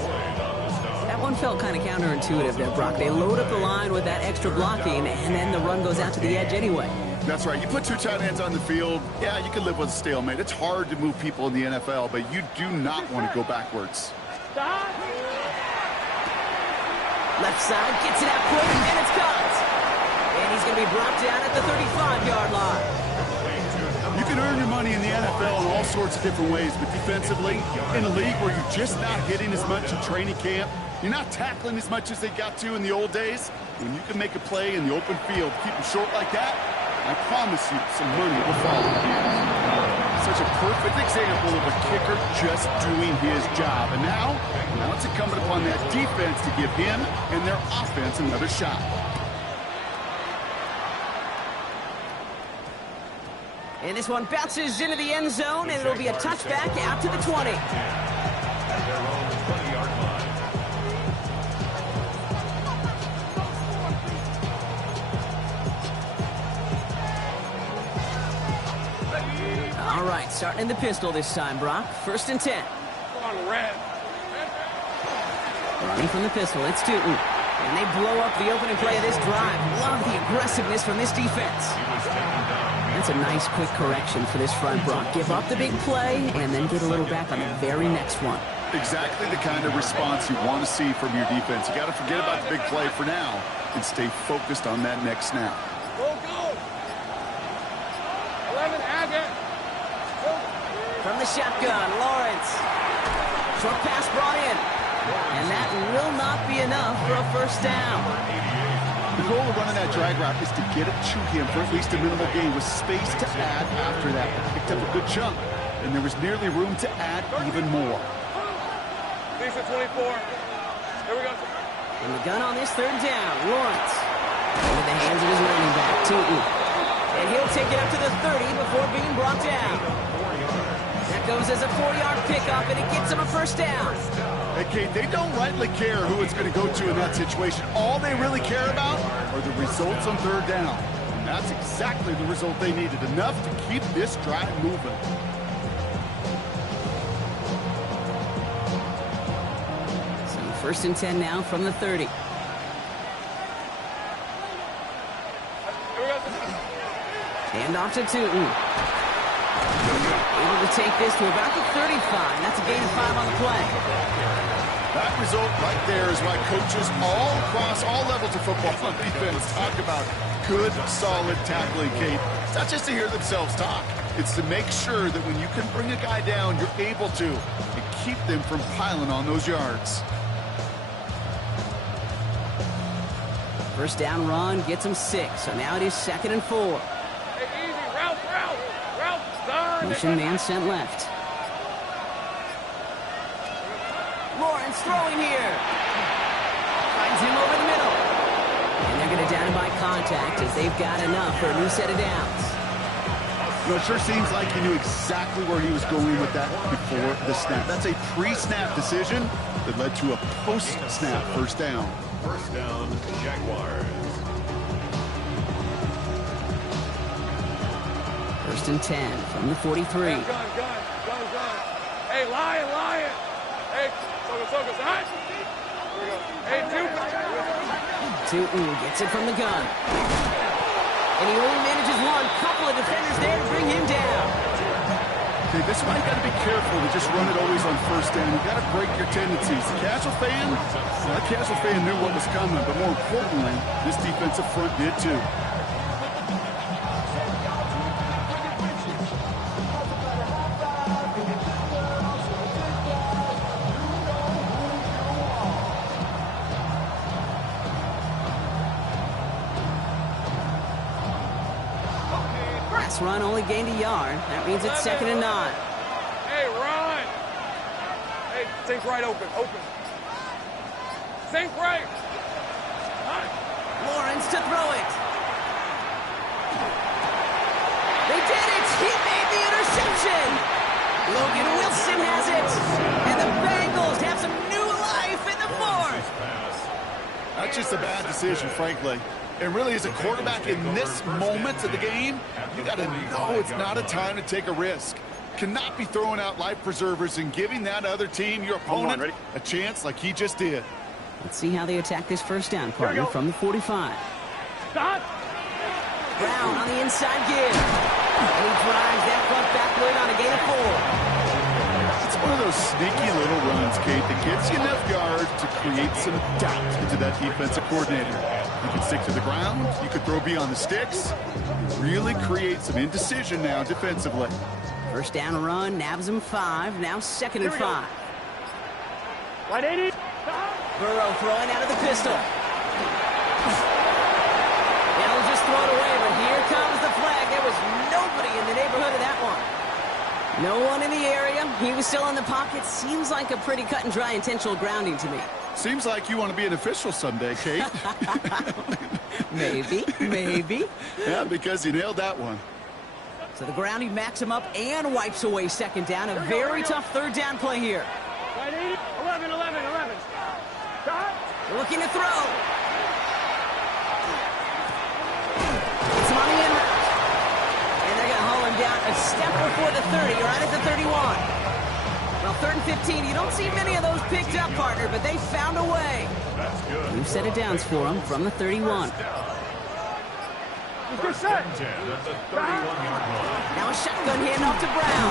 That one felt kind of counterintuitive there, Brock. They load up the line with that extra blocking, and then the run goes out to the edge anyway. That's right. You put 2 tight ends on the field, yeah, you can live with a stalemate. It's hard to move people in the NFL, but you do not want to go backwards. Left side, gets it out quick, and it's caught. And he's going to be brought down at the 35-yard line. You can earn your money in the NFL in all sorts of different ways, but defensively, in a league where you're just not hitting as much in training camp, you're not tackling as much as they got to in the old days, when you can make a play in the open field, keep them short like that, I promise you some money will follow. Such a perfect example of a kicker just doing his job. And now it's incumbent upon that defense to give him and their offense another shot. And this one bounces into the end zone, and it'll be a touchback out to the 20. At their own 20-yard line. All right, starting in the pistol this time, Brock. 1st and 10. Come on, Red. Running from the pistol, it's Tootin. And they blow up the opening play of this drive. Love the aggressiveness from this defense. That's a nice quick correction for this front, Brock. Give up the big play and then get a little back on the very next one. Exactly the kind of response you want to see from your defense. You got to forget about the big play for now and stay focused on that next snap. Go, go. 11, Agate. From the shotgun, Lawrence. Short pass brought in. And that will not be enough for a 1st down. The goal of running that drag route is to get it to him for at least a minimal gain with space to add after that. Picked up a good chunk, and there was nearly room to add even more. Decent 24. Here we go. And the gun on this 3rd down, Lawrence. Into the hands of his running back, Tootin. And he'll take it up to the 30 before being brought down. That goes as a 4-yard pickup, and it gets him a 1st down. Hey, Kate, they don't rightly care who it's going to go to in that situation. All they really care about are the results on 3rd down. And that's exactly the result they needed, enough to keep this drive moving. So 1st and 10 now from the 30. Hand off to Tootin. Able to take this to about the 35. That's a gain of 5 on the play. That result right there is why coaches all across all levels of football on defense talk about good, solid tackling, Kate. It's not just to hear themselves talk. It's to make sure that when you can bring a guy down, you're able to and keep them from piling on those yards. 1st down run gets him 6. So now it is 2nd and 4. Hey, easy. Route. Done. Motion man sent left. Lawrence throwing here. Finds him over the middle. And they're going to down him by contact as they've got enough for a new set of downs. You know, it sure seems like he knew exactly where he was going with that before the snap. That's a pre-snap decision that led to a post-snap 1st down. 1st down, Jaguars. 1st and 10 from the 43. Gun. Hey, Lion. Hey, Soka, hot. Here we go. Hey, Tootin gets it from the gun. And he only manages one. Couple of defenders there to bring him down. Okay, this is why you got to be careful to just run it always on 1st down. You got to break your tendencies. The casual fan knew what was coming, but more importantly, this defensive front did too. Run only gained a yard. That means it's 2nd and 9. Hey, run. Hey, sink right open. Sink right. Lawrence to throw it. They did it. He made the interception. Logan Wilson has it. And the Bengals have some new life in the 4th. That's just a bad decision, frankly. And really, as a quarterback in this moment of the game, you got to know it's not a time to take a risk. Cannot be throwing out life preservers and giving that other team, your opponent, a chance like he just did. Let's see how they attack this 1st down, partner, from the 45. Stop. Brown on the inside give. And he drives that front backward on a gain of 4. It's one of those sneaky little runs, Kate, that gets you enough yards to create some doubt into that defensive coordinator. You can stick to the ground, you could throw beyond the sticks, really create some indecision now defensively. 1st down run, nabs him 5, now 2nd and 5. Right 80. Burrow throwing out of the pistol. They'll just throw it away, but here comes the flag. There was nobody in the neighborhood of that one. No one in the area. He was still in the pocket. Seems like a pretty cut and dry intentional grounding to me. Seems like you want to be an official someday, Kate. Maybe. Yeah, because you nailed that one. So the grounding backs him up and wipes away second down. A very tough third down play here. 11. They're looking to throw. It's him on the end route. And they're going to haul him down a step before the 30, right at the 31. Well, 3rd and 15, you don't see many of those picked up, partner, but they found a way. That's good. New set of downs for him from the 31. Good set. 10 at the 31-yard line. Now a shotgun handoff to Brown.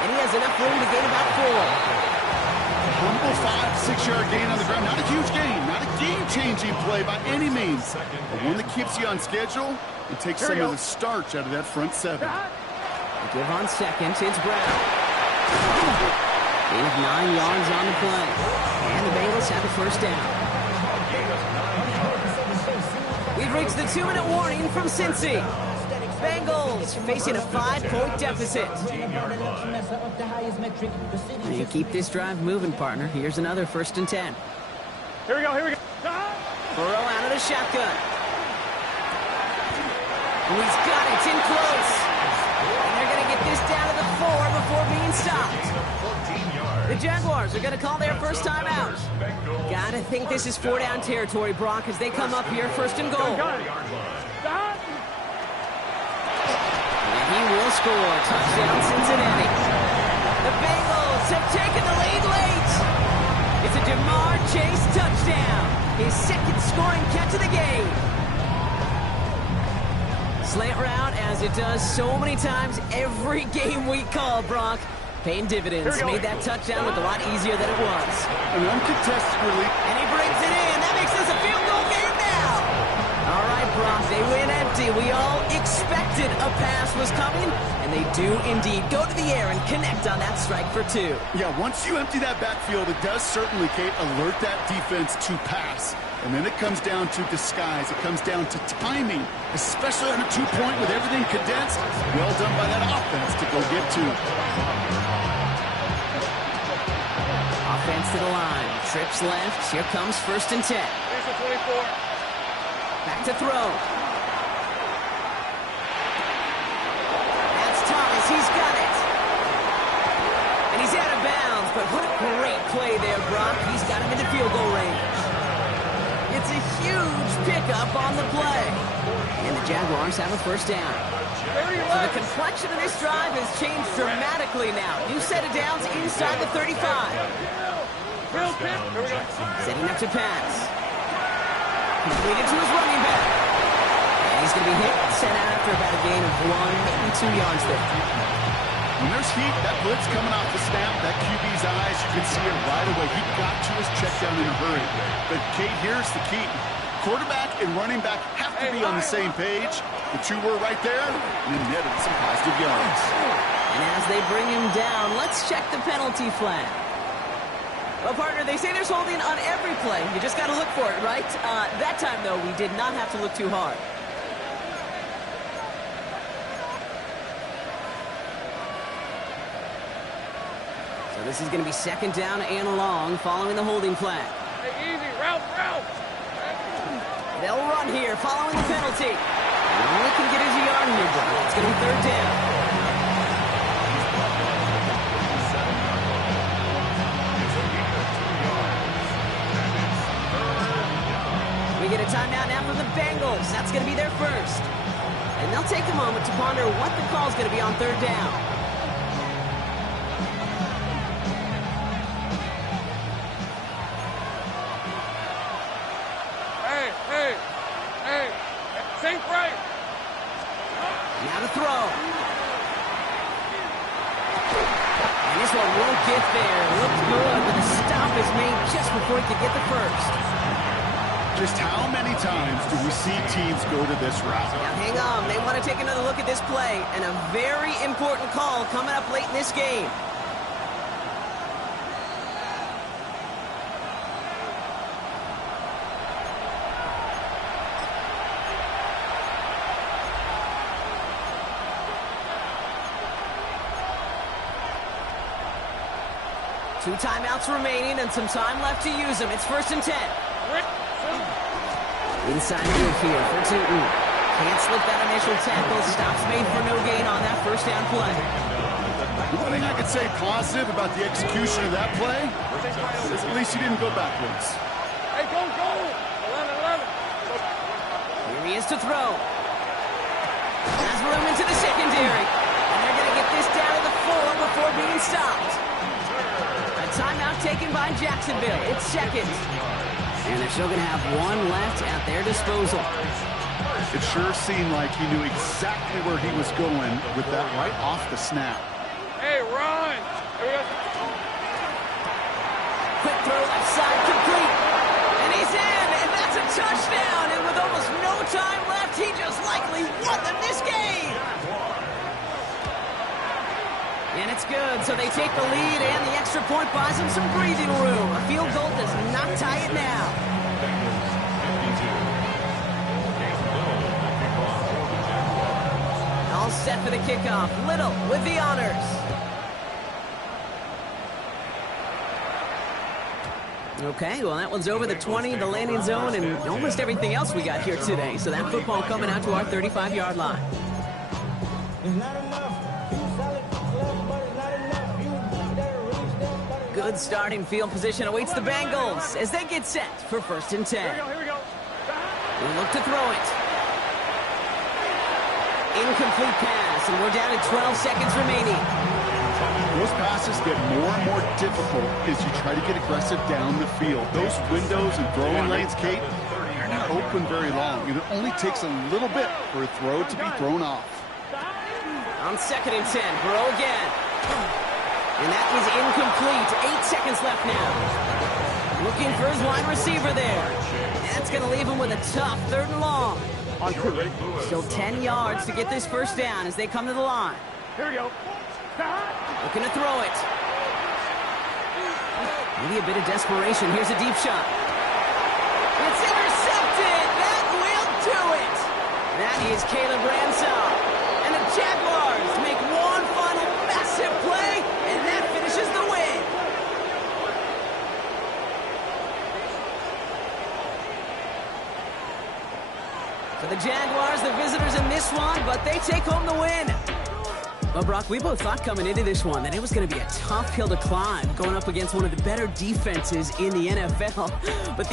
And he has enough room to gain about 4. Humble 5-6 yard gain on the ground. Not a huge gain, not a game-changing play by any means, but one that keeps you on schedule and takes some of the starch out of that front 7. They give on second. It's Brown. Gain of 9 yards on the play. And the Bengals have a first down. We've reached the 2-minute warning from Cincy. Bengals facing a 5-point deficit. You keep this drive moving, partner. Here's another 1st and 10. Here we go. Burrow out of the shotgun. And he's got it. It's in close. And they're going to get this down to the 4 before being stopped. The Jaguars are going to call their first time out. Gotta think this is 4-down territory, Brock, as they come up here 1st and goal. And he will score. Touchdown, Cincinnati. The Bengals have taken the lead late. It's a Jamar Chase touchdown. His 2nd scoring catch of the game. Slant route, as it does so many times every game we call, Brock. Paying dividends. Made that touchdown look a lot easier than it was. An uncontested relief. And he brings it in. That makes this a field goal game now. All right, Brock, they win empty. We all expected a pass was coming, and they do indeed go to the air and connect on that strike for 2. Yeah, once you empty that backfield, it does certainly, Kate, alert that defense to pass. And then it comes down to disguise. It comes down to timing, especially on a 2-point with everything condensed. Well done by that offense to go get 2. Offense to the line. Trips left. Here comes 1st and 10. Here's the 24. Back to throw. That's Thomas. He's got it. And he's out of bounds. But what a great play there, Brock. He's got him into field goal range. It's a huge pickup on the play. And the Jaguars have a first down. So the complexion of this drive has changed dramatically now. New set of downs inside the 35. Setting up to pass. Completed to his running back. And he's going to be hit and sent out after about a gain of 1, maybe 2 yards there. When there's heat, that blitz coming off the snap, that QB's eyes, you can see it right away. He got to his check down in a hurry. But, Kate, here's the key. Quarterback and running back have to be on the same page. The 2 were right there, and then netted some positive yards. And as they bring him down, let's check the penalty flag. Well, partner, they say there's holding on every play. You just got to look for it, right? That time, though, we did not have to look too hard. So this is going to be 2nd down and long following the holding flag. Hey, easy. Route. They'll run here following the penalty. And only can get his yard here, but it's going to be 3rd down. We get a timeout now from the Bengals. That's going to be their first. And they'll take a moment to ponder what the call is going to be on 3rd down. Hey. Think right. Now to throw. And this one won't get there. Looked good, but the stop is made just before he could get the first. Just how many times do we see teams go to this route? Now hang on. They want to take another look at this play. And a very important call coming up late in this game. Two timeouts remaining and some time left to use them. It's 1st and 10. Inside move here for Tootin. Can't slip that initial tackle. Stops made for no gain on that first down play. One thing I could say positive about the execution of that play is at least he didn't go backwards. Hey, go! 11. Here he is to throw. Has room into the secondary. And they're going to get this down to the 4 before being stopped. A timeout taken by Jacksonville. It's second. And they're still going to have one left at their disposal. It sure seemed like he knew exactly where he was going with that right off the snap. Hey, run! Here we go. Quick throw left side, complete. And he's in, and that's a touchdown. And with almost no time left, he just likely won them this game. And it's good, so they take the lead, and the extra point buys them some breathing room. A field goal does not tie it now. All set for the kickoff. Little with the honors. Okay, well, that one's over the 20, the landing zone, and almost everything else we got here today. So that football coming out to our 35-yard line. Good starting field position awaits the Bengals as they get set for 1st and 10. Here we go. We'll look to throw it. Incomplete pass, and we're down to 12 seconds remaining. Those passes get more and more difficult as you try to get aggressive down the field. Those windows and throwing lanes, Kate, are not open very long. It only takes a little bit for a throw to be thrown off. On 2nd and 10, Burrow again. And that is incomplete. 8 seconds left now. Looking for his wide receiver there. That's going to leave him with a tough 3rd and long. On 2, ready? Still 10 yards to get this first down as they come to the line. Here we go. Looking to throw it. Maybe a bit of desperation. Here's a deep shot. It's intercepted. That will do it. That is Caleb Ransom. And the Jaguars make one final massive play, and that finishes the win. For the Jaguars, the visitors in this one, but they take home the win. Well, Brock, we both thought coming into this one that it was going to be a tough hill to climb, going up against one of the better defenses in the NFL. But